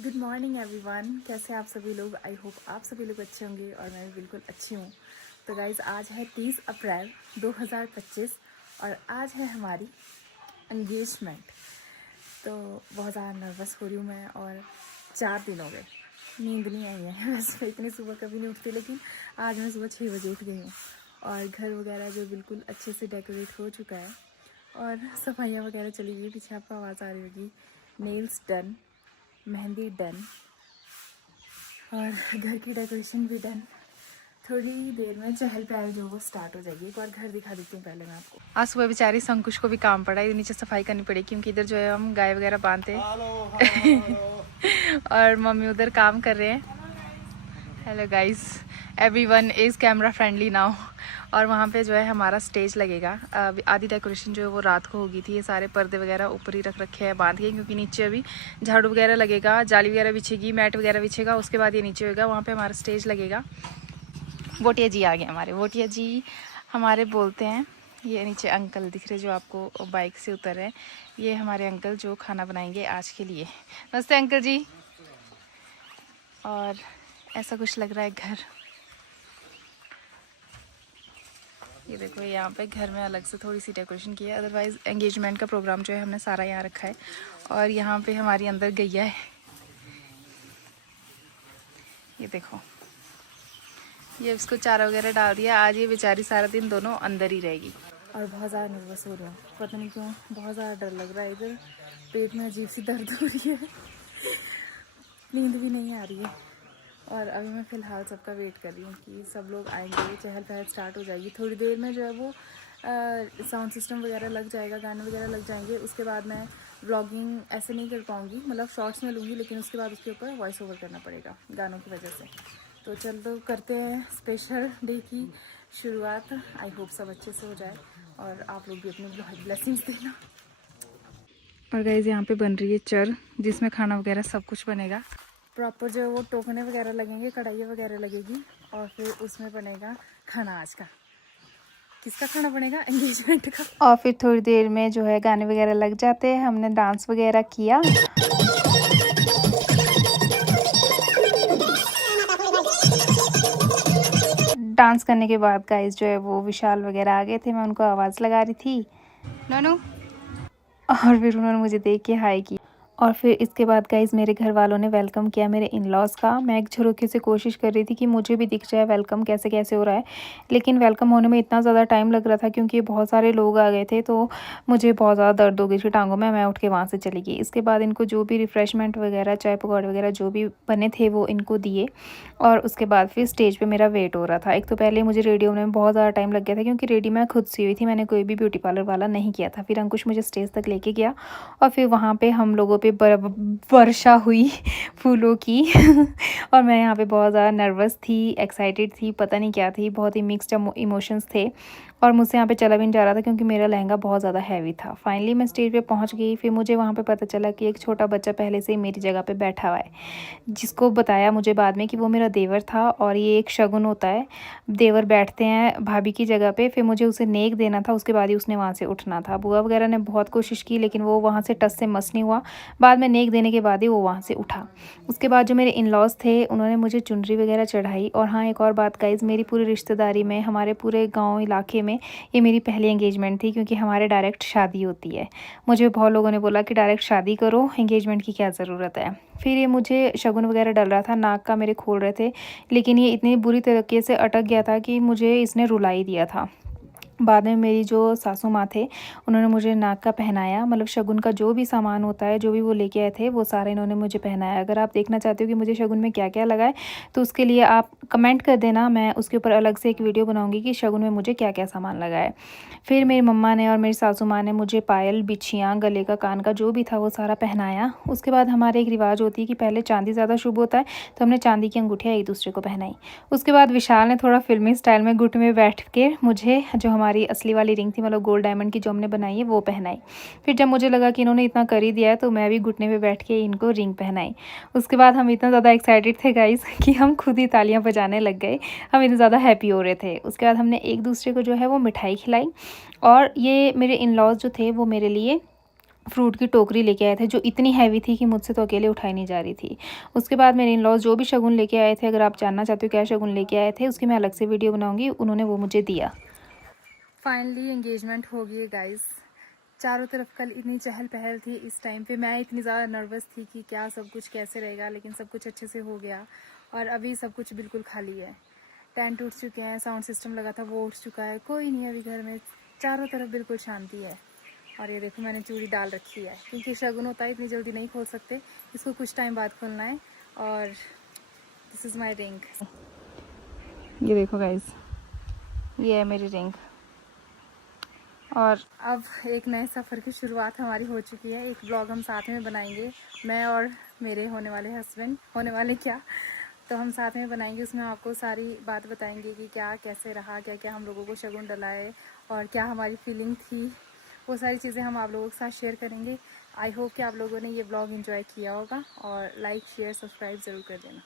Good morning everyone. कैसे आप सभी लोग? आई होप आप सभी लोग अच्छे होंगे और मैं भी बिल्कुल अच्छी हूँ। तो गाइज़ आज है 30 अप्रैल 2025 और आज है हमारी एंगेजमेंट। तो बहुत ज़्यादा नर्वस हो रही हूँ मैं और 4 दिन हो गए नींद नहीं आई है। वैसे मैं इतनी सुबह कभी नहीं उठती, लेकिन आज मैं सुबह 6 बजे उठ गई हूँ और घर वगैरह जो बिल्कुल अच्छे से डेकोरेट हो चुका है और सफाइयाँ वगैरह चली गई। पीछे आपको आवाज़ आ रही होगी। नेल्स डन, मेहंदी डन और घर की डेकोरेशन भी डन। थोड़ी देर में चहल पहल जो वो स्टार्ट हो जाएगी। एक बार घर दिखा देती हूँ पहले मैं आपको। आज सुबह बेचारी संकुश को भी काम पड़ा है, नीचे सफाई करनी पड़ेगी क्योंकि इधर जो है हम गाय वगैरह बांधते हैं। और मम्मी उधर काम कर रहे हैं। Hello guys, everyone is camera friendly now. और वहाँ पे जो है हमारा स्टेज लगेगा। आधी डेकोरेशन जो है वो रात को होगी थी। ये सारे पर्दे वगैरह ऊपर ही रख रखे हैं बांध के, क्योंकि नीचे अभी झाड़ू वगैरह लगेगा, जाली वगैरह बिछेगी, मैट वगैरह बिछेगा, उसके बाद ये नीचे होगा। वहाँ पे हमारा स्टेज लगेगा। वोटिया जी आ गए हमारे। वोटिया जी हमारे बोलते हैं, ये नीचे अंकल दिख रहे जो आपको बाइक से उतर रहे हैं, ये हमारे अंकल जो खाना बनाएंगे आज के लिए। नमस्ते अंकल जी। और ऐसा कुछ लग रहा है घर। ये देखो, यहाँ पे घर में अलग से थोड़ी सी डेकोरेशन की है। अदरवाइज़ एंगेजमेंट का प्रोग्राम जो है हमने सारा यहाँ रखा है। और यहाँ पे हमारी अंदर गैया है, ये देखो। ये इसको चारा वगैरह डाल दिया। आज ये बेचारी सारा दिन दोनों अंदर ही रहेगी। और बहुत ज़्यादा नर्वस हो रही हूँ, पता नहीं क्यों बहुत ज़्यादा डर लग रहा है। इधर पेट में अजीब सी दर्द हो रही है। नींद भी नहीं आ रही है। और अभी मैं फ़िलहाल सबका वेट कर रही हूँ कि सब लोग आएंगे, चहल पहल स्टार्ट हो जाएगी। थोड़ी देर में जो है वो साउंड सिस्टम वगैरह लग जाएगा, गाने वगैरह लग जाएंगे। उसके बाद मैं व्लॉगिंग ऐसे नहीं कर पाऊँगी, मतलब शॉर्ट्स में लूँगी, लेकिन उसके बाद उसके ऊपर वॉइस ओवर करना पड़ेगा गानों की वजह से। तो चल तो करते हैं स्पेशल डे की शुरुआत। आई होप सब अच्छे से हो जाए और आप लोग भी अपनी ब्लेसिंग्स देना। और गाइस यहाँ पे बन रही है चर, जिसमें खाना वगैरह सब कुछ बनेगा। प्रॉपर जो है वो टोकने वगैरह लगेंगे, कढ़ाई वगैरह लगेगी और फिर उसमें बनेगा खाना। आज का किसका खाना बनेगा? एंगेजमेंट का। और फिर थोड़ी देर में जो है गाने वगैरह लग जाते हैं। हमने डांस वगैरह किया। डांस करने के बाद गाइस जो है वो विशाल वगैरह आ गए थे। मैं उनको आवाज़ लगा रही थी, नोनू, और फिर उन्होंने मुझे देख के हाय की। और फिर इसके बाद गाइज़ मेरे घर वालों ने वेलकम किया मेरे इन लॉज़ का। मैं एक झरोखे से कोशिश कर रही थी कि मुझे भी दिख जाए वेलकम कैसे कैसे हो रहा है, लेकिन वेलकम होने में इतना ज़्यादा टाइम लग रहा था क्योंकि बहुत सारे लोग आ गए थे। तो मुझे बहुत ज़्यादा दर्द हो गई थी टांगों में। मैं उठ के वहाँ से चली गई। इसके बाद इनको जो भी रिफ़्रेशमेंट वगैरह, चाय पकौड़े वगैरह जो भी बने थे वो इनको दिए। और उसके बाद फिर स्टेज पर मेरा वेट हो रहा था। एक तो पहले मुझे रेडी होने में बहुत ज़्यादा टाइम लग गया था क्योंकि रेडी मैं खुद सी हुई थी, मैंने कोई भी ब्यूटी पार्लर वाला नहीं किया था। फिर अंकुश मुझे स्टेज तक लेके गया और फिर वहाँ पे हम लोगों पे वर्षा हुई फूलों की। और मैं यहाँ पे बहुत ज़्यादा नर्वस थी, एक्साइटेड थी, पता नहीं क्या थी। बहुत ही मिक्स्ड इमोशंस थे और मुझसे यहाँ पे चला भी नहीं जा रहा था क्योंकि मेरा लहंगा बहुत ज़्यादा हैवी था। फाइनली मैं स्टेज पे पहुँच गई। फिर मुझे वहाँ पे पता चला कि एक छोटा बच्चा पहले से ही मेरी जगह पे बैठा हुआ है, जिसको बताया मुझे बाद में कि वो मेरा देवर था और ये एक शगुन होता है। देवर बैठते हैं भाभी की जगह पे। फिर मुझे उसे नेक देना था, उसके बाद ही उसने वहाँ से उठना था। बुआ वगैरह ने बहुत कोशिश की लेकिन वो वहाँ से टस से मस नहीं हुआ। बाद में नेक देने के बाद ही वो वहाँ से उठा। उसके बाद जो मेरे इन लॉज़ थे उन्होंने मुझे चुनरी वगैरह चढ़ाई। और हाँ, एक और बात गाइज़, मेरी पूरी रिश्तेदारी में, हमारे पूरे गाँव इलाके में ये मेरी पहली एंगेजमेंट थी क्योंकि हमारे डायरेक्ट शादी होती है। मुझे बहुत लोगों ने बोला कि डायरेक्ट शादी करो, एंगेजमेंट की क्या ज़रूरत है। फिर ये मुझे शगुन वगैरह डल रहा था, नाक का मेरे खोल रहे थे, लेकिन ये इतनी बुरी तरीके से अटक गया था कि मुझे इसने रुला ही दिया था। बाद में मेरी जो सासू माँ थे उन्होंने मुझे नाक का पहनाया, मतलब शगुन का जो भी सामान होता है, जो भी वो लेके आए थे वो सारे इन्होंने मुझे पहनाया। अगर आप देखना चाहते हो कि मुझे शगुन में क्या क्या लगा है तो उसके लिए आप कमेंट कर देना, मैं उसके ऊपर अलग से एक वीडियो बनाऊंगी कि शगुन में मुझे क्या क्या सामान लगा है। फिर मेरी मम्मा ने और मेरी सासू माँ ने मुझे पायल, बिछियाँ, गले का, कान का जो भी था वो सारा पहनाया। उसके बाद हमारे एक रिवाज होती है कि पहले चांदी ज़्यादा शुभ होता है तो हमने चांदी की अंगूठियाँ एक दूसरे को पहनाई। उसके बाद विशाल ने थोड़ा फिल्मी स्टाइल में घुट में बैठ के मुझे जो हमारी असली वाली रिंग थी, मतलब गोल्ड डायमंड की जो हमने बनाई है, वो पहनाई। फिर जब मुझे लगा कि इन्होंने इतना कर ही दिया है तो मैं भी घुटने पे बैठ के इनको रिंग पहनाई। उसके बाद हम इतना ज़्यादा एक्साइटेड थे गाइस कि हम खुद ही तालियां बजाने लग गए, हम इतने ज़्यादा हैप्पी हो रहे थे। उसके बाद हमने एक दूसरे को जो है वो मिठाई खिलाई और ये मेरे इन लॉज जो थे वो मेरे लिए फ्रूट की टोकरी लेके आए थे जो इतनी हैवी थी कि मुझसे तो अकेले उठाई नहीं जा रही थी। उसके बाद मेरे इन लॉज जो भी शगुन लेके आए थे, अगर आप जानना चाहते हो क्या शगुन लेके आए थे, उसकी मैं अलग से वीडियो बनाऊंगी, उन्होंने वो मुझे दिया। फाइनली एंगेजमेंट हो गई है गाइस। चारों तरफ कल इतनी चहल पहल थी, इस टाइम पे मैं इतनी ज़्यादा नर्वस थी कि क्या सब कुछ कैसे रहेगा, लेकिन सब कुछ अच्छे से हो गया और अभी सब कुछ बिल्कुल खाली है। टेंट उठ चुके हैं, साउंड सिस्टम लगा था वो उठ चुका है, कोई नहीं है अभी घर में, चारों तरफ बिल्कुल शांति है। और ये देखो मैंने चूड़ी डाल रखी है क्योंकि शगुन होता है इतनी जल्दी नहीं खोल सकते, इसको कुछ टाइम बाद खोलना है। और दिस इज़ माई रिंग। ये देखो गाइज, ये है मेरी रिंग। और अब एक नए सफ़र की शुरुआत हमारी हो चुकी है। एक ब्लॉग हम साथ में बनाएंगे, मैं और मेरे होने वाले हस्बैंड, होने वाले क्या, तो हम साथ में बनाएंगे। उसमें आपको सारी बात बताएंगे कि क्या कैसे रहा, क्या क्या हम लोगों को शगुन डलाए और क्या हमारी फीलिंग थी, वो सारी चीज़ें हम आप लोगों के साथ शेयर करेंगे। आई होप कि आप लोगों ने ये ब्लॉग एंजॉय किया होगा और लाइक शेयर सब्सक्राइब ज़रूर कर देना।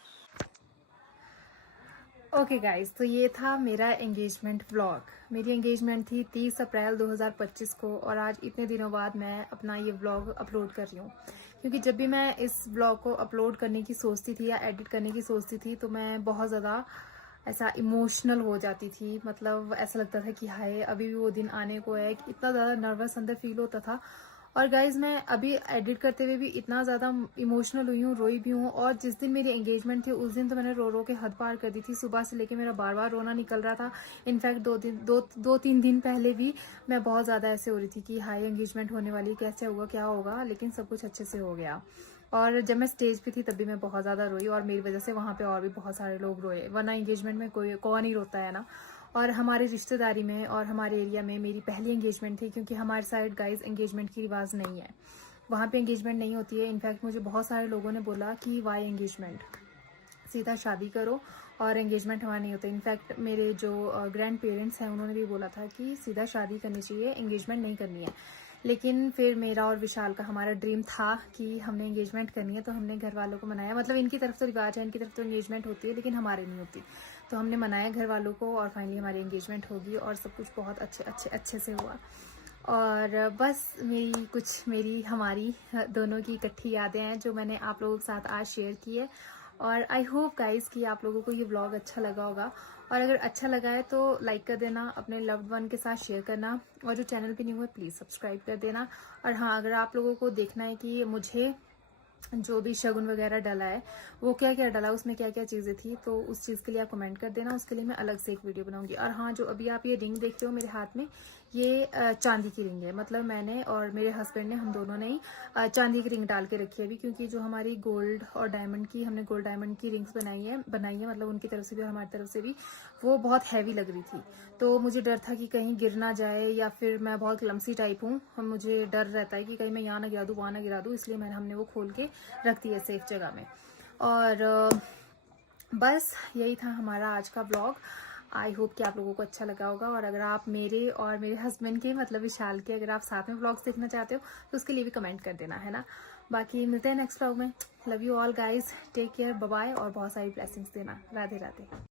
ओके गाइस, तो ये था मेरा एंगेजमेंट व्लॉग। मेरी एंगेजमेंट थी 30 अप्रैल 2025 को और आज इतने दिनों बाद मैं अपना ये व्लॉग अपलोड कर रही हूँ। क्योंकि जब भी मैं इस व्लॉग को अपलोड करने की सोचती थी या एडिट करने की सोचती थी तो मैं बहुत ज़्यादा ऐसा इमोशनल हो जाती थी। मतलब ऐसा लगता था कि हाय अभी भी वो दिन आने को है, इतना ज़्यादा नर्वस अंदर फील होता था। और गाइज मैं अभी एडिट करते हुए भी इतना ज़्यादा इमोशनल हुई हूँ, रोई भी हूँ। और जिस दिन मेरी एंगेजमेंट थी उस दिन तो मैंने रो रो के हद पार कर दी थी। सुबह से लेके मेरा बार बार रोना निकल रहा था। इनफैक्ट दो तीन दिन पहले भी मैं बहुत ज़्यादा ऐसे हो रही थी कि हाई एंगेजमेंट होने वाली, कैसे होगा क्या होगा, लेकिन सब कुछ अच्छे से हो गया। और जब मैं स्टेज पे थी तब भी मैं बहुत ज़्यादा रोई और मेरी वजह से वहाँ पे और भी बहुत सारे लोग रोए, वरना एंगेजमेंट में कोई कौन ही रोता है ना। और हमारे रिश्तेदारी में और हमारे एरिया में मेरी पहली एंगेजमेंट थी, क्योंकि हमारे साइड गाइज एंगेजमेंट की रिवाज नहीं है, वहाँ पे एंगेजमेंट नहीं होती है। इनफैक्ट मुझे बहुत सारे लोगों ने बोला कि वाई एंगेजमेंट, सीधा शादी करो और एंगेजमेंट हमारा नहीं होता। इनफैक्ट मेरे जो ग्रैंड पेरेंट्स हैं उन्होंने भी बोला था कि सीधा शादी करनी चाहिए, एंगेजमेंट नहीं करनी है। लेकिन फिर मेरा और विशाल का हमारा ड्रीम था कि हमने एंगेजमेंट करनी है, तो हमने घर वालों को मनाया। मतलब इनकी तरफ तो रिवाज है, इनकी तरफ तो एंगेजमेंट होती है लेकिन हमारे नहीं होती, तो हमने मनाया घर वालों को और फाइनली हमारी एंगेजमेंट होगी और सब कुछ बहुत अच्छे से हुआ। और बस मेरी हमारी दोनों की इकट्ठी यादें हैं जो मैंने आप लोगों के साथ आज शेयर की है। और आई होप गाइज कि आप लोगों को ये व्लॉग अच्छा लगा होगा, और अगर अच्छा लगा है तो लाइक कर देना, अपने लव्ड वन के साथ शेयर करना, और जो चैनल पे न्यू है प्लीज़ सब्सक्राइब कर देना। और हाँ, अगर आप लोगों को देखना है कि मुझे जो भी शगुन वगैरह डला है वो क्या क्या डला, उसमें क्या क्या चीज़ें थी, तो उस चीज़ के लिए आप कमेंट कर देना, उसके लिए मैं अलग से एक वीडियो बनाऊंगी। और हाँ, जो अभी आप ये रिंग देखते हो मेरे हाथ में, ये चांदी की रिंग है। मतलब मैंने और मेरे हस्बैंड ने, हम दोनों ने ही चांदी की रिंग डाल के रखी है अभी, क्योंकि जो हमारी गोल्ड और डायमंड की, हमने गोल्ड डायमंड की रिंग्स बनाई है, मतलब उनकी तरफ से भी और हमारी तरफ से भी, वो बहुत हैवी लग रही थी। तो मुझे डर था कि कहीं गिर ना जाए, या फिर मैं बहुत क्लमसी टाइप हूँ, मुझे डर रहता है कि कहीं मैं यहाँ ना गिरा दूँ वहाँ ना गिरा दूँ, इसलिए हमने वो खोल के रख दी है सेफ जगह में। और बस यही था हमारा आज का ब्लॉग। आई होप कि आप लोगों को अच्छा लगा होगा। और अगर आप मेरे और मेरे हस्बैंड के, मतलब विशाल के, अगर आप साथ में ब्लॉग्स देखना चाहते हो तो उसके लिए भी कमेंट कर देना, है ना। बाकी मिलते हैं नेक्स्ट ब्लॉग में। Love you all guys, take care, bye bye, और बहुत सारी ब्लेसिंग्स देना। राधे राधे।